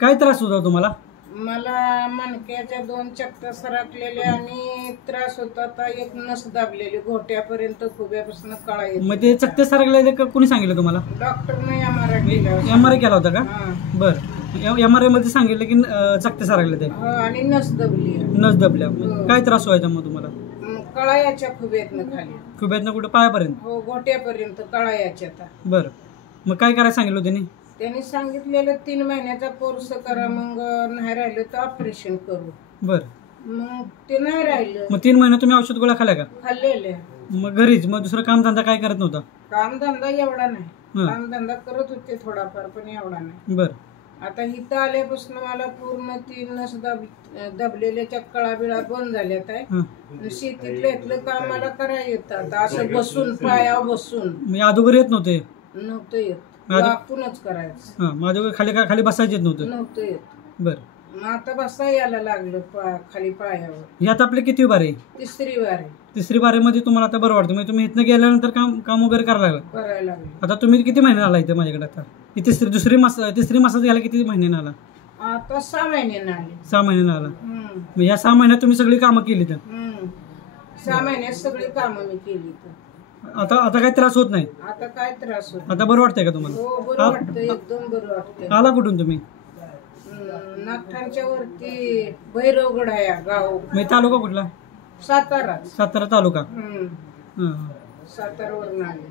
काय त्रास होता तुम्हाला? मला मणक्याच्या 2 चक्कर सरकलेल्या आणि त्रास होता. आता एक नस दाबलेली घोट्यापर्यंत खुब्यापासून कळा येत. मग ते चक्कर सरकले कोणी सांगितलं तुम्हाला? डॉक्टरने MRI केला. MRI केला होता का? हां. बरं. MRI मध्ये सांगितलं की चक्कर सरकले ते? हो, आणि नस दबली. नस दबल्या. काय त्रास व्हायचा मग तुम्हाला? कळायाच्या खुब्यातनं खाली. खुब्यातनं कुठं पायापर्यंत? हो, घोट्यापर्यंत कळायाच्या. बरं. मग काय करायला सांगितलं त्यांनी? त्यांनी सांगितलेलं 3 महिन्याचा कोर्स करा, मग नाही राहिलं तर ऑपरेशन करू. बरं. मग ते नाही राहिलं. मग 3 महिने तुम्ही औषध गोळ्या खाल्ल्या का? खाल्लेले. मग घरीच मग दुसरं कामधंदा काय करत नव्हता? कामधंदा एवढा नाही. कामधंदा करत होते थोडाफार, पण एवढा नाही. बरं. आता इथं आल्यापासून मला पूर्ण 3 नस दबलेल्याच्या कळाबिळा बंद झाल्यात आहे. शेतीतलं इथलं काम मला करायला येतं असं बसून, पायावर बसून. म्हणजे अगोदर येत नव्हते? नव्हतं येत. आपणच करायचं. माझ्या खाली बसायचं येत नव्हतं येत. बरं. मग आता बसा यायला लागलं खाली पायावर. ही आता आपली किती बार आहे? 3री बार आहे. 3री बारेमध्ये तुम्हाला आता बरं वाटतं? म्हणजे तुम्ही इथनं गेल्यानंतर काम वगैरे करायला लागलं. आता तुम्ही किती महिने आला इथं माझ्याकडे? आता तिसरी मसाज घ्यायला किती महिन्यानं आला? आता 6 महिन्यानं आले. 6 महिन्यानं आला. मग या 6 महिन्यात तुम्ही सगळी कामं केली तर? 6 महिन्यात सगळी कामं मी केली तर. आता काही त्रास होत नाही? आता काय त्रास होत? आता बरं वाटतंय का तुम्हाला? हो, बरं वाटतं. एकदम बरं वाटतं. आला कुठून तुम्ही? नागठाणच्या वरती भैरवगड आहे गाव. तालुका कुठला? सातारा. सातारा तालुका. सातारावरून आले.